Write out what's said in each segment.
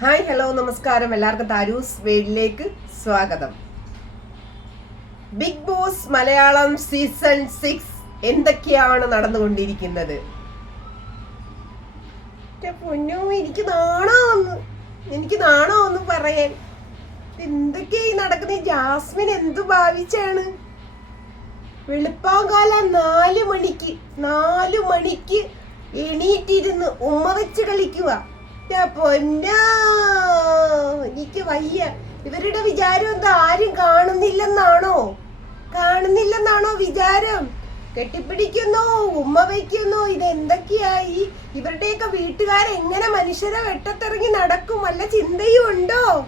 Hi hello നമസ്കാരം. എല്ലാവർക്കും താരൂസ് വേഡിലേക്ക് സ്വാഗതം. Big Boss Malayalam season six എന്തൊക്കെയാണ് നടന്നുകൊണ്ടിരിക്കുന്നത്? എനിക്ക് നാണോ ഒന്ന്? എനിക്ക് നാണോ ഒന്ന് പറയാൻ? എന്തൊക്കെയായി നടക്കുന്ന? ജാസ്മിൻ എന്തു ഭാവിച്ചാണ്? വെളുപ്പാകാല നാല് മണിക്ക് നാല് മണിക്ക് എണീറ്റിരുന്ന് ഉമ്മ വെച്ച് കളിക്കുക എനിക്ക് വയ്യ. ഇവരുടെ വിചാരം എന്താ? ആരും കാണുന്നില്ലെന്നാണോ? കാണുന്നില്ലെന്നാണോ വിചാരം? കെട്ടിപ്പിടിക്കുന്നു ഉമ്മ വയ്ക്കുന്നു. ഇത് എന്തൊക്കെയായി ഇവരുടെയൊക്കെ വീട്ടുകാരെങ്ങനെ മനുഷ്യരെ വെട്ടത്തിറങ്ങി നടക്കും? വല്ല ചിന്തയും ഉണ്ടോ?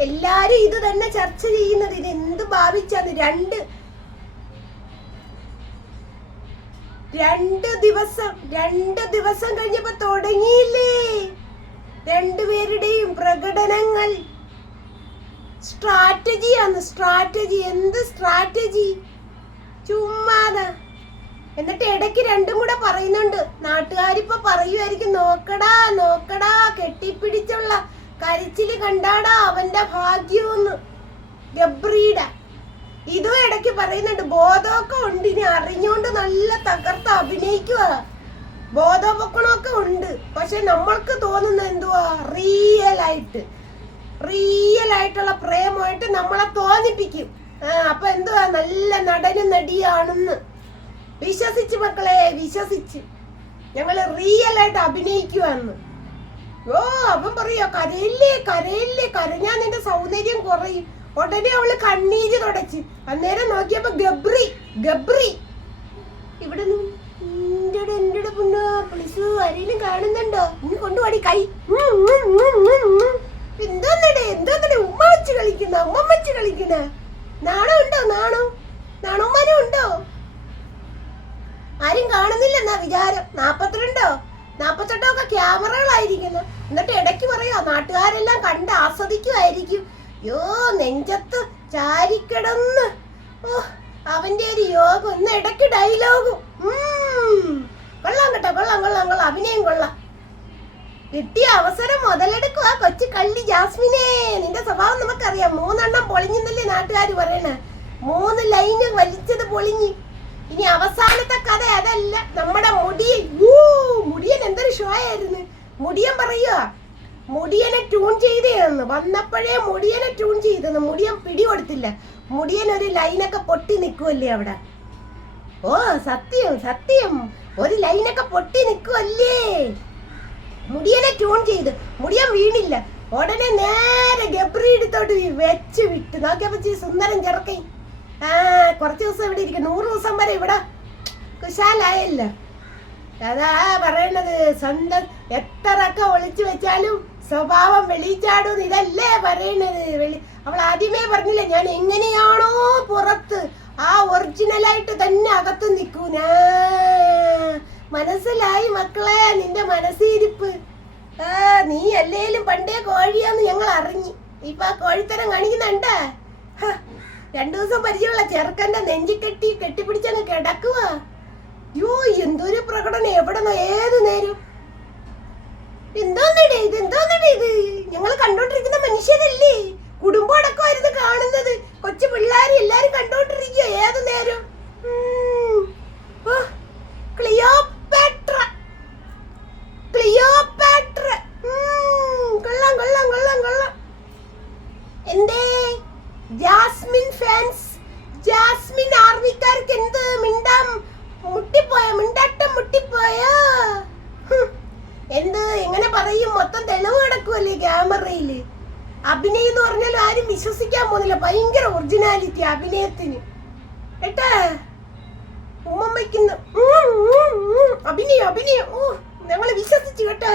എല്ലാരും ഇത് തന്നെ ചർച്ച ചെയ്യുന്നത്. ഇത് എന്ത് ഭാവിച്ചാന്ന്? രണ്ട് രണ്ട് ദിവസം രണ്ട് ദിവസം കഴിഞ്ഞപ്പോ തുടങ്ങിയില്ലേ? രണ്ടുപേരുടെയും പ്രകടനങ്ങൾ. സ്ട്രാറ്റജിയാണ് സ്ട്രാറ്റജി. എന്ത് സ്ട്രാറ്റജി? ചുമ്മാതാ. എന്നിട്ട് ഇടയ്ക്ക് രണ്ടും കൂടെ പറയുന്നുണ്ട്. നാട്ടുകാരിപ്പോ പറയുമായിരിക്കും നോക്കടാ നോക്കടാ കെട്ടിപ്പിടിച്ചുള്ള കരച്ചിൽ കണ്ടാടാ അവന്റെ ഭാഗ്യമെന്ന്. ഗബ്രീഡ പറയുന്നുണ്ട് ബോധമൊക്കെ ഉണ്ട് ഇനി അറിഞ്ഞുകൊണ്ട് നല്ല തകർത്ത് അഭിനയിക്കുക. ബോധപൊക്കണമൊക്കെ ഉണ്ട് പക്ഷെ നമ്മൾക്ക് തോന്നുന്ന എന്തുവാ? റിയൽ ആയിട്ട്. റിയൽ ആയിട്ടുള്ള പ്രേമമായിട്ട് നമ്മളെ തോന്നിപ്പിക്കും. അപ്പൊ എന്തുവാ? നല്ല നടനും നടിയാണെന്ന്. വിശ്വസിച്ച് മക്കളെ വിശ്വസിച്ച്. ഞങ്ങൾ റിയൽ ആയിട്ട് അഭിനയിക്കുവാന്ന്. ഓ അവൻ പറയോ? കരയില്ലേ കരയില്ലേ കരഞ്ഞാ സൗന്ദര്യം കുറയും. ഉടനെ അവൾ കണ്ണീര് തുടച്ച്. അന്നേരം നോക്കിയപ്പോ ഗബ്രി ഗബ്രി. ഇവിടെ എന്റെ എന്റെ പൊന്നോ പ്ലീസ് ആരെങ്കിലും കാണുന്നുണ്ടോ? ഇനി കൊണ്ടുപോടി കൈ. എന്തോന്നടേ എന്തോന്നടേ ഉമ്മ വെച്ച് കളിക്കുന്ന ഉമ്മ വെച്ച് കളിക്കുന്ന. നാണോ ഉണ്ടോ നാണോ? നാണോമാനം ഉണ്ടോ? ആരും കാണുന്നില്ലെന്നാ വിചാരം. നാപ്പത്തിരണ്ടോ? നാപ്പത്തെട്ടോ ഒക്കെ ക്യാമറകളായിരിക്കുന്നു. എന്നിട്ട് ഇടയ്ക്ക് പറയാ നാട്ടുകാരെല്ലാം കണ്ട് ആസ്വദിക്കുമായിരിക്കും യോ നെഞ്ചത്ത് ചാരിക്കടന്ന്. ഓ അവന്റെ ഒരു യോഗം. ഇന്ന് ഇടയ്ക്ക് ഡയലോഗും. കൊള്ളാം കേട്ടോ കൊള്ളാം കൊള്ളാം കൊള്ളാം. അഭിനയം കൊള്ളാം. കിട്ടിയ അവസരം മുതലെടുക്കുക കൊച്ചു കള്ളി ജാസ്മിനെ. നിന്റെ സ്വഭാവം നമുക്കറിയാം. മൂന്നെണ്ണം പൊളിഞ്ഞെന്നല്ലേ നാട്ടുകാർ പറയണ. മൂന്ന് ലൈന് വലിച്ചത് പൊളിഞ്ഞ്. ഇനി അവസാനത്തെ കഥ അതല്ല. നമ്മുടെ മുടിയൻ. മുടിയൻ എന്തൊരു ഷോ ആയിരുന്നു. മുടിയൻ പറയുക മുടിയനെ ട്യൂൺ ചെയ്തേന്ന് വന്നപ്പോഴേ മുടിയനെ ട്യൂൺ ചെയ്തെന്ന്. മുടിയൻ പിടികൊടുത്തില്ല. മുടിയൻ ഒരു ലൈനൊക്കെ പൊട്ടി നിൽക്കുമല്ലേ അവിടെ? ഓ സത്യം സത്യം. ഒരു ലൈനൊക്കെ പൊട്ടി നിൽക്കുമല്ലേ മുടിയനെ ട്യൂൺ ചെയ്ത്. മുടിയൻ വീണില്ല. ഉടനെ നേരെ ഗബ്രി എടുത്തോട്ട് വെച്ച് വിട്ട്. നോക്കിയപ്പോ ചീ സുന്ദരൻ ചെറുക്കൈ ആ കുറച്ച് ദിവസം ഇവിടെ ഇരിക്കും. നൂറ് ദിവസം വരെ ഇവിടെ കുശാലായല്ലോ. അതാ പറയണത്. സ്വന്തം എത്രയൊക്കെ ഒളിച്ചു വെച്ചാലും സ്വഭാവം വെളിച്ചാടും ഇതല്ലേ പറയണത്? വെളി അവൾ ആദ്യമേ പറഞ്ഞില്ല ഞാൻ എങ്ങനെയാണോ പുറത്ത് ആ ഒറിജിനലായിട്ട് തന്നെ അകത്ത് നിൽക്കൂന മനസ്സിലായി മക്കളെ നിന്റെ മനസ്സിരിപ്പ്. ആ നീ അല്ലേലും പണ്ടേ കോഴിയാന്ന് ഞങ്ങൾ അറിഞ്ഞു. ഇപ്പൊ ആ കോഴിത്തരം കാണിക്കുന്നുണ്ട്. രണ്ടു ദിവസം പരിചയമുള്ള ചെറുക്കന്റെ നെഞ്ചി കെട്ടി കെട്ടിപ്പിടിച്ചങ്ങ് കിടക്കുക യോ എന്തൊരു പ്രകടനം. എവിടെന്നോ ഏത് നേരം ഇത് ഞങ്ങൾ കണ്ടോണ്ടിരിക്കുന്ന മനുഷ്യരല്ലേ? കുടുംബം കാണുന്നത്. കൊച്ചു പിള്ളേർ എല്ലാരും കണ്ടോണ്ടിരിക്കുക. ഏത് നേരം? ക്ലിയോപാട്ര. ക്ലിയോപാട്ര. കൊള്ളാം കൊള്ളാം കൊള്ളാം കൊള്ളാം. എന്തേ? Jasmine fans. ജാസ്മിൻ ആർമിക്കാർക്ക് എന്ത് മിണ്ടാം? മുട്ടിപ്പോയ? മിണ്ടാട്ടം മുട്ടിപ്പോയോ. എന്ത്? എങ്ങനെ പറയും? മൊത്തം തെളിവ് കിടക്കുമല്ലേ ക്യാമറയിൽ? അഭിനയം എന്ന് പറഞ്ഞാൽ ആരും വിശ്വസിക്കാൻ പോകുന്നില്ല. ഭയങ്കര ഒറിജിനാലിറ്റി അഭിനയത്തിന്. കേട്ടാ ഉമ്മ വയ്ക്കുന്ന അഭിനയം അഭിനയം. ഓ ഞങ്ങൾ വിശ്വസിച്ചു കേട്ടാ.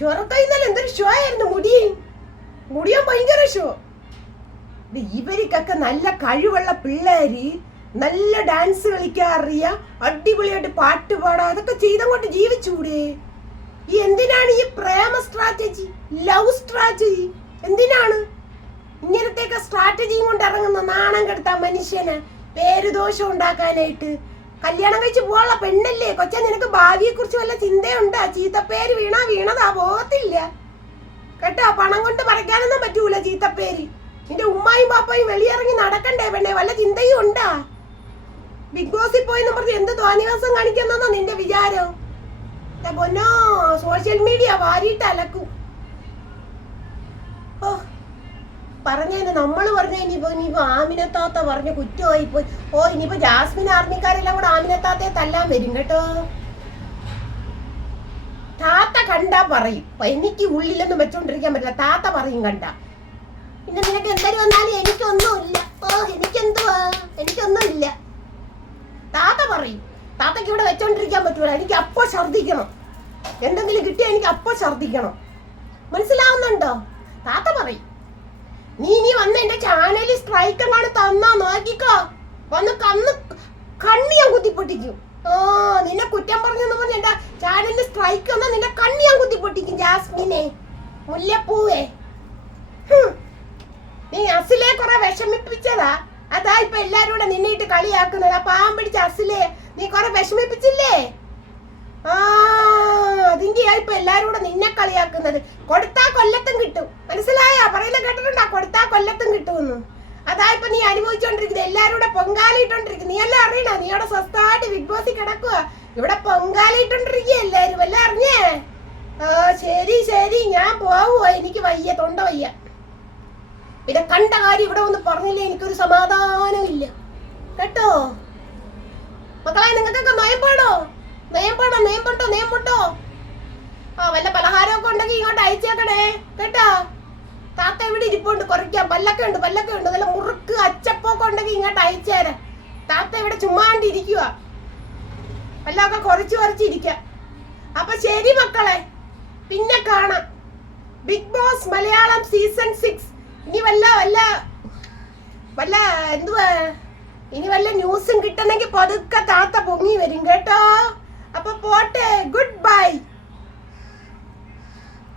ചൊറക്കായി നല്ല എന്തൊരു ഷോ ആയിരുന്നു മുടിയൻ മുടിയൻ ഭയങ്കര ഷോ ഇവർക്കൊക്കെ നല്ല കഴിവുള്ള പിള്ളേര് നല്ല ഡാൻസ് കളിക്കാൻ അറിയാം അടിപൊളിയായിട്ട് പാട്ട് പാടാം. അതൊക്കെ ചെയ്തങ്ങോട്ട് ജീവിച്ചൂടെ? എന്തിനാണ് ഈ പ്രേമ സ്ട്രാറ്റജി ലവ് സ്ട്രാറ്റജി എന്തിനാണ്? ഇങ്ങനത്തെയൊക്കെ സ്ട്രാറ്റജിയും കൊണ്ട് ഇറങ്ങുന്ന നാണം കെടുത്ത മനുഷ്യന് പേരുദോഷം ഉണ്ടാക്കാനായിട്ട്. കല്യാണം കഴിച്ച് പോകാനുള്ള പെണ്ണല്ലേ? കൊച്ച നിനക്ക് ഭാവിയെ കുറിച്ച് വല്ല ചിന്തയുണ്ടാ? ചീത്തപ്പേര് വീണാ വീണതാ പോകത്തില്ല. കേട്ടോ പണം കൊണ്ട് പറിക്കാനൊന്നും പറ്റൂല ചീത്തപ്പേര്. നിന്റെ ഉമ്മായും പാപ്പയും വെളിയിറങ്ങി നടക്കണ്ടേ പെണ്ണേ? വല്ല ചിന്തയും ഉണ്ടാ? ബിഗ് ബോസിൽ പോയി എന്ന് പറഞ്ഞ് എന്ത് ധ്വാനിവാസം കാണിക്കുന്നതാ നിന്റെ വിചാരം? പൊന്നോ സോഷ്യൽ മീഡിയ വാരിയിട്ട് അലക്കും. ഓ പറഞ്ഞതിന് നമ്മൾ പറഞ്ഞ ഇനിയിപ്പോ ഇനിയിപ്പോ ആമിനത്താത്ത പറഞ്ഞ കുറ്റമായി പോയി ഓ ഇനിയിപ്പോ ജാസ്മിൻ ആർമിക്കാരെല്ലാം കൂടെ ആമിനത്താത്തയെ തല്ലാൻ വരും കേട്ടോ. താത്ത കണ്ടാ പറയും. എനിക്ക് ഉള്ളിലൊന്നും വെച്ചോണ്ടിരിക്കാൻ പറ്റില്ല. താത്ത പറയും കണ്ട. പിന്നെ നിനക്ക് എന്തൊരു വന്നാലും എനിക്കൊന്നും ഇല്ല ഓ എനിക്കെന്തുവാ? എനിക്കൊന്നുമില്ല. താത്ത പറയും. താത്തക്ക് ഇവിടെ വെച്ചോണ്ടിരിക്കാൻ പറ്റൂല. എനിക്ക് അപ്പോ ഛർദിക്കണം എന്തെങ്കിലും കിട്ടിയാൽ എനിക്ക് അപ്പോ ഛർദിക്കണം മനസ്സിലാവുന്നുണ്ടോ? താത്ത പറയും നീ നീ വന്ന് എന്റെ ചാനലിൽ സ്ട്രൈക്ക് എങ്ങാണ് തന്നാ നോക്കിക്കോ. വന്ന് കന്ന് കണ്ണി ഞാൻ കുത്തിപ്പൊട്ടിക്കും. ഓ നിന്നെ കുറ്റം പറഞ്ഞെന്ന് പറഞ്ഞ എന്റെ ചാനലിൽ സ്ട്രൈക്ക് വന്നാ നിന്റെ കണ്ണി ഞാൻ കുത്തിപ്പൊട്ടിക്കും ജാസ്മിനെ. മുല്ലപ്പൂവേ. നീ അസിലെ കുറെ വിഷമിപ്പിച്ചതാ. അതാ ഇപ്പൊ എല്ലാരും കൂടെ നിന്നിട്ട് കളിയാക്കുന്നത്. ആ പാവം പിടിച്ച അസിലെ നീ കൊറേ വിഷമിപ്പിച്ചില്ലേ? ആ അതിന്റെ ഇപ്പൊ എല്ലാരും കൂടെ നിന്നെ കളിയാക്കുന്നത്. കൊടുത്താ കൊല്ലത്തും കിട്ടും. മനസ്സിലായാ? പറയുന്ന കേട്ടിട്ടുണ്ടാ? കൊടുത്താ കൊല്ലത്തും കിട്ടുമെന്ന്. അതാ ഇപ്പൊ നീ അനുഭവിച്ചോണ്ടിരിക്കുന്നത് എല്ലാരും കൂടെ പൊങ്കാലിട്ടോണ്ടിരിക്കുന്നു നീ എല്ലാം അറിയണ? നീ അവിടെ സ്വസ്ഥമായിട്ട് ബിഗ് ബോസിൽ കിടക്കുക ഇവിടെ പൊങ്കാലിട്ടോണ്ടിരിക്കുക എല്ലാരും. എല്ലാം അറിഞ്ഞേ? ആ ശരി ശരി. ഞാൻ പോവുക എനിക്ക് വയ്യ തൊണ്ട വയ്യ. പിന്നെ കണ്ട കാര്യം ഇവിടെ ഒന്ന് പറഞ്ഞില്ലേ? എനിക്കൊരു സമാധാനം ഇല്ല കേട്ടോ? മക്കളെ നിങ്ങൾക്കൊക്കെ നയപ്പാണോ നയപ്പാണോ നയമ്പുണ്ടോ നയമ്പുണ്ടോ? ആ വല്ല പലഹാരമൊക്കെ ഉണ്ടെങ്കിൽ ഇങ്ങോട്ട് അയച്ചേക്കണേ കേട്ടാ? താത്ത എവിടെ ഇരിപ്പുണ്ട് കുറയ്ക്കാം. പല്ലൊക്കെ ഉണ്ട് പല്ലൊക്കെ ഉണ്ട്. നല്ല മുറുക്ക് അച്ചപ്പൊക്കെ ഉണ്ടെങ്കിൽ ഇങ്ങോട്ട് അയച്ചേരെ താത്ത ഇവിടെ ചുമ്മാണ്ടിരിക്കുക പല്ലൊക്കെ കുറച്ച് കുറച്ചിരിക്കുക അപ്പൊ ശരി മക്കളെ പിന്നെ കാണാം. Big Boss Malayalam season six. ഇനി വല്ല വല്ല വല്ല എന്തുവാ? ഇനി വല്ല ന്യൂസും കിട്ടണമെങ്കിൽ പതുക്കെ താത്ത പൊങ്ങി വരും കേട്ടോ. അപ്പൊ പോട്ടെ ഗുഡ് ബൈ